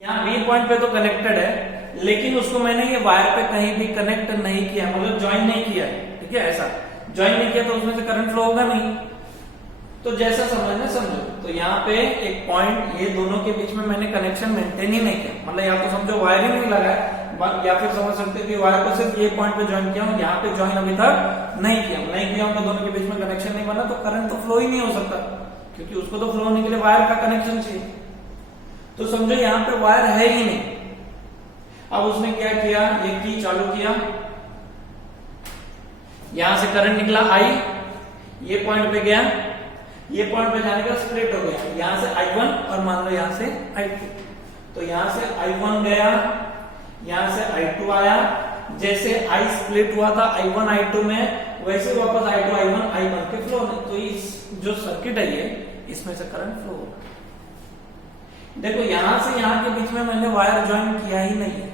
यहाँ B point पे तो कनेक्टेड है, लेकिन उसको मैंने ये वायर पे कहीं भी कनेक्ट नहीं किया, मतलब ज्वाइन नहीं किया है। ठीक है, ऐसा ज्वाइन नहीं किया तो उसमें से करंट फ्लो होगा नहीं। तो जैसा समझना समझो। तो यहाँ पे एक पॉइंट, ये दोनों के बीच में मैंने कनेक्शन मेंटेन ही नहीं किया, मतलब या तो समझो वायर ही नहीं लगा है, या फिर समझ सकते कि वायर को सिर्फ ये पॉइंट पे ज्वाइन किया हूँ, यहाँ पे ज्वाइन अभी तक नहीं किया हूँ, तो दोनों के बीच में कनेक्शन नहीं बना, तो करंट तो फ्लो ही नहीं हो सकता, क्योंकि उसको तो फ्लो होने के लिए वायर का कनेक्शन चाहिए। तो समझो यहाँ पे वायर है ही नहीं। अब उसने क्या किया, ये की चालू किया, यहां से करंट निकला आई, ये पॉइंट पे गया, ये पॉइंट पे जाने का स्प्लिट हो गया, यहां से I1 और मान लो यहां से I2। तो यहां से I1 गया, यहां से I2 आया, जैसे I स्प्लिट हुआ था I1 I2 में, वैसे वापस I2 I1 I1 के फ्लो में। तो इस जो सर्किट है ये, इसमें से करंट फ्लो होगा। देखो यहां से यहां के बीच में मैंने वायर ज्वाइन किया ही नहीं है,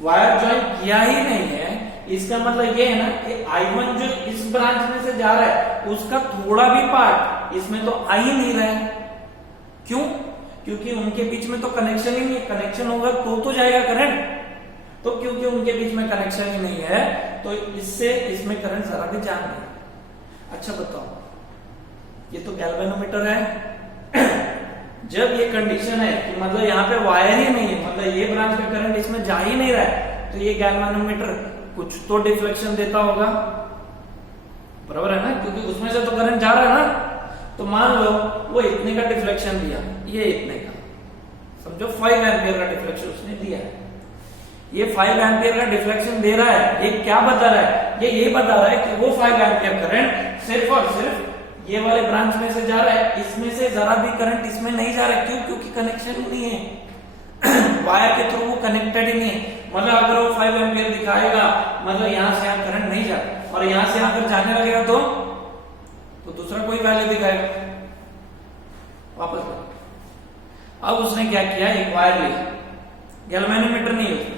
वायर ज्वाइन किया ही नहीं है, इसका मतलब ये है ना कि I1 जो इस ब्रांच में से जा रहा है उसका थोड़ा भी पार्ट इसमें तो आ ही नहीं रहा है। क्यों? क्योंकि उनके बीच में तो कनेक्शन ही नहीं है, कनेक्शन होगा तो जाएगा करंट। तो क्योंकि उनके बीच में कनेक्शन ही नहीं है, तो इससे इसमें करंट जरा भी जा नहीं। अच्छा बताओ, ये तो गैल्वेनोमीटर है। जब ये कंडीशन है कि मतलब यहाँ पे वायर ही नहीं है, मतलब ये ब्रांच का करंट इसमें जा ही नहीं रहा है, तो ये गैल्वेनोमीटर कुछ तो डिफ्लेक्शन देता होगा, बराबर है ना, क्योंकि उसमें से तो करंट जा रहा है ना। तो मान लो वो इतने का डिफ्लेक्शन दिया, ये इतने का, समझो 5 एम्पियर का डिफ्लेक्शन उसने दिया है। ये 5 एम्पियर का डिफ्लेक्शन दे रहा है, ये क्या बता रहा है, ये बता रहा है कि वो 5 एम्पियर करंट सिर्फ और सिर्फ ये वाले ब्रांच में से जा रहा है, इसमें से जरा भी करंट इसमें नहीं जा रहा है। क्यों? क्योंकि कनेक्शन ही नहीं है। वायर के थ्रू वो कनेक्टेड ही नहीं है। मतलब अगर वो 5 एम्पियर दिखाएगा, मतलब यहां से यहां करंट नहीं जा रहा, और यहां से यहां अगर जाने लगेगा तो दूसरा कोई वैल्यू दिखाएगा, वापस कर। अब उसने क्या किया, एक वायर लिया, गैल्वेनोमीटर नहीं होता,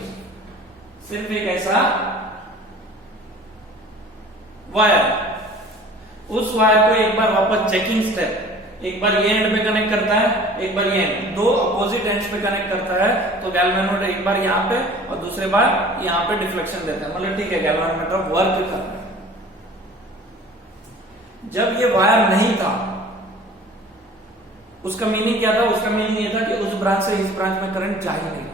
सिर्फ एक ऐसा वायर, उस वायर को एक बार वापस चेकिंग स्टेप, एक बार ये एंड पे कनेक्ट करता है, एक बार ये एंड, दो अपोजिट एंड्स पे कनेक्ट करता है। तो गैल्वेनोमीटर एक बार यहाँ पे और दूसरे बार यहाँ पे डिफ्लेक्शन देता है, मतलब ठीक है गैल्वेनोमीटर वर्क कर रहा है। जब ये वायर नहीं था, उसका मीनिंग क्या था, उसका मीनिंग ये था कि उस ब्रांच से इस ब्रांच में करंट जा ही नहीं रहा,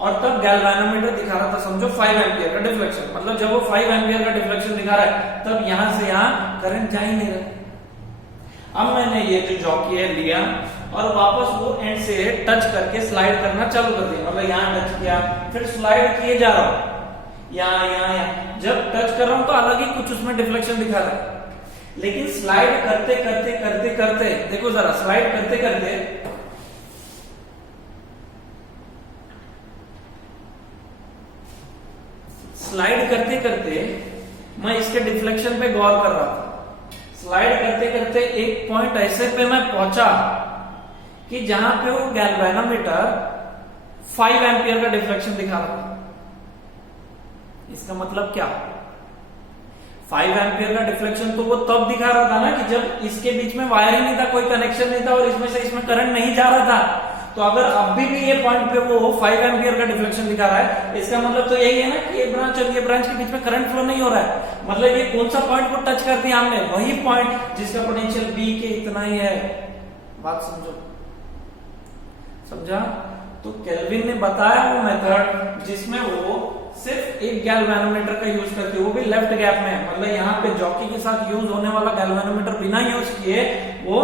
और तब गैल्वेनोमीटर दिखा रहा था समझो 5 एम्पियर का डिफ्लेक्शन, मतलब जब वो 5 एम्पियर का डिफ्लेक्शन दिखा रहा है, तब यहां से यहां करंट जा ही नहीं रहा। अब मैंने ये जो जॉकी है लिया और वापस वो एंड से टच करके स्लाइड करना चालू कर दिया, मतलब यहां टच किया, फिर स्लाइड किए जा रहा हूं, यहां जब टच कर रहा हूं तो अलग ही कुछ उसमें डिफ्लेक्शन दिखा रहा है, लेकिन स्लाइड करते करते करते करते देखो जरा, स्लाइड करते करते स्लाइड करते करते मैं इसके डिफ्लेक्शन पे गौर कर रहा था। स्लाइड करते करते एक पॉइंट ऐसे पे मैं पहुंचा कि जहां पे वो गैल्वेनोमीटर 5 एम्पियर का डिफ्लेक्शन दिखा रहा था। इसका मतलब क्या, 5 एम्पियर का डिफ्लेक्शन तो वो तब दिखा रहा था ना कि जब इसके बीच में वायर ही नहीं था, कोई कनेक्शन नहीं था, और इसमें से इसमें करंट नहीं जा रहा था। तो अगर अभी भी ये पॉइंट पे वो 5 एम्पियर का डिफ्लेक्शन दिखा रहा है, इसका मतलब तो यही है ना कि ये ब्रांच और ये ब्रांच के बीच में करंट फ्लो नहीं हो रहा है। मतलब ये कौन सा पॉइंट को टच कर दिया हमने, वही पॉइंट जिसका पोटेंशियल B के इतना ही है। बात समझो, समझा? तो केल्विन ने बताया वो मेथड जिसमें वो सिर्फ एक गैल्वेनोमीटर का यूज करती है, वो भी लेफ्ट गैप में, मतलब यहाँ पे जॉकी के साथ यूज होने वाला गैल्वेनोमीटर बिना यूज किए वो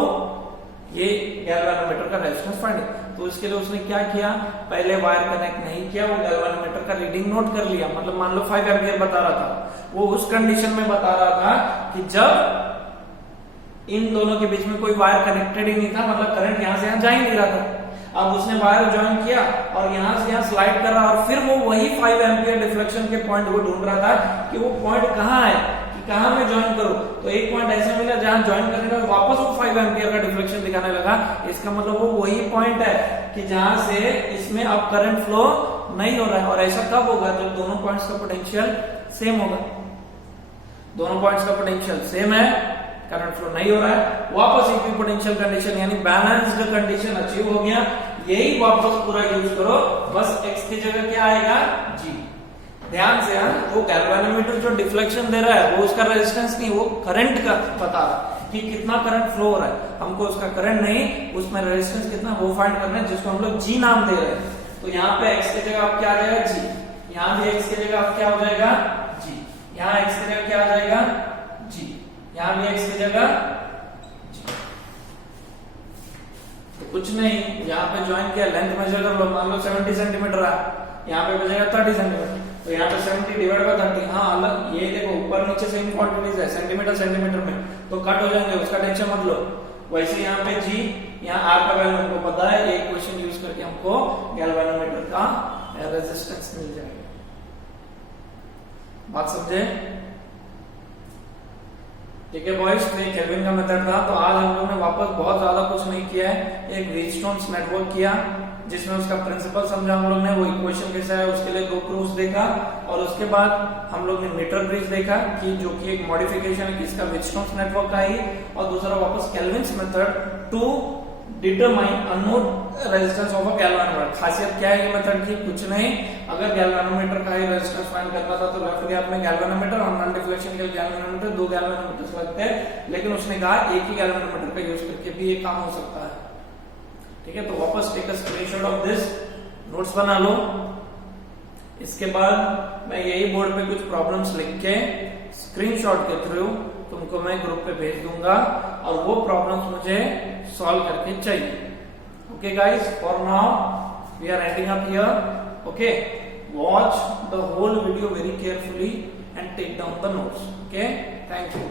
ये गैल्वेनोमीटर का रेजिस्टेंस फाइंड। तो इसके लिए उसने क्या किया, पहले वायर कनेक्ट नहीं किया, वो गैल्वेनोमीटर का रीडिंग नोट कर लिया, मतलब मान लो 5 एम्पियर बता रहा था, वो उस कंडीशन में बता रहा था कि जब इन दोनों के बीच में कोई वायर कनेक्टेड ही नहीं था, मतलब करंट यहां से यहां जा ही नहीं रहा था। अब उसने वायर ज्वाइन किया और यहां से यहां स्लाइड कर रहा, और फिर वो वही 5 एम्पियर डिफ्लेक्शन के पॉइंट को ढूंढ रहा था कि वो पॉइंट कहाँ है, कि कहाँ में ज्वाइन करूं। तो एक पॉइंट ऐसा मिला जहां ज्वाइन करने का वापस वो 5 एम्पियर का डिफ्लेक्शन दिखाने लगा। इसका मतलब वो वही पॉइंट है कि जहां से इसमें अब करंट फ्लो नहीं हो रहा है। और ऐसा कब होगा, जब दोनों पॉइंट्स का पोटेंशियल सेम होगा। दोनों पॉइंट्स का पोटेंशियल सेम है करंट फ्लो नहीं हो रहा है, वापस इक्विपोटेंशियल कंडीशन यानी बैलेंस्ड कंडीशन अचीव हो गया, यही वापस पूरा यूज करो, बस x की जगह क्या आएगा G। ध्यान से वो गैल्वेनोमीटर जो डिफ्लेक्शन दे रहा है वो उसका रेजिस्टेंस नहीं, वो करंट का बता रहा है कि कितना करंट फ्लो हो रहा है, हमको उसका करंट नहीं उसमें रेजिस्टेंस कितना वो फाइंड करना है, जिसको हम लोग G नाम दे रहे हैं। तो यहाँ पे x की जगह अब क्या आ जाएगा G, यहाँ भी x की जगह अब क्या हो जाएगा G, यहाँ x की जगह क्या आ जाएगा G, यहाँ भी x की जगह G। तो कुछ नहीं, यहाँ पे ज्वाइन किया, लेंथ मेजर कर लो, मान लो 70 सेंटीमीटर है, यहाँ पे बचेगा 30 सेंटीमीटर, तो यहाँ पे 70 डिवाइड बाय 30। हाँ अलग ये देखो ऊपर नीचे सेम क्वांटिटीज है सेंटीमीटर सेंटीमीटर में, तो कट हो जाएंगे, उसका टेंशन मत लो। वैसे यहाँ पे G, यहाँ R का वैल्यू हमको पता है, एक क्वेश्चन यूज करके हमको गैल्वेनोमीटर का रेजिस्टेंस मिल जाएगा। बात समझे? ठीक है बॉयज, तो ये केल्विन का मेथड था। तो आज हम लोग ने वापस बहुत ज्यादा कुछ नहीं किया है, एक व्हीटस्टोन्स नेटवर्क किया जिसमें उसका प्रिंसिपल समझा हम लोग ने, वो इक्वेशन कैसा है उसके लिए 2 प्रूफ्स देखा, और उसके बाद हम लोग ने मीटर ब्रिज देखा कि जो कि एक मॉडिफिकेशन है किसका, व्हीटस्टोन्स नेटवर्क का ही, और दूसरा वापस Kelvin's method to determine unknown resistance of a galvanometer. खासियत क्या है ये मेथड की, कुछ नहीं, अगर गैल्वेनोमीटर का ही रेजिस्टेंस फाइंड करना था तो लेफ्ट गैप में गैल्वेनोमीटर और नॉन डिफ्लेक्शन के गैल्वेनोमीटर, 2 गैल्वेनोमीटर्स लगते हैं, लेकिन उसने कहा एक ही गैल्वेनोमीटर का यूज करके भी ये काम हो सकता है। ठीक है, तो वापस take a screenshot of this, notes बना लो। इसके बाद मैं यही बोर्ड पे कुछ प्रॉब्लम्स लिख के स्क्रीनशॉट के थ्रू तुमको मैं ग्रुप पे भेज दूंगा, और वो प्रॉब्लम्स मुझे सॉल्व करके चाहिए। Okay guys, for now we are ending up here. Okay, watch the whole video very carefully and take down the notes. Okay, thank you.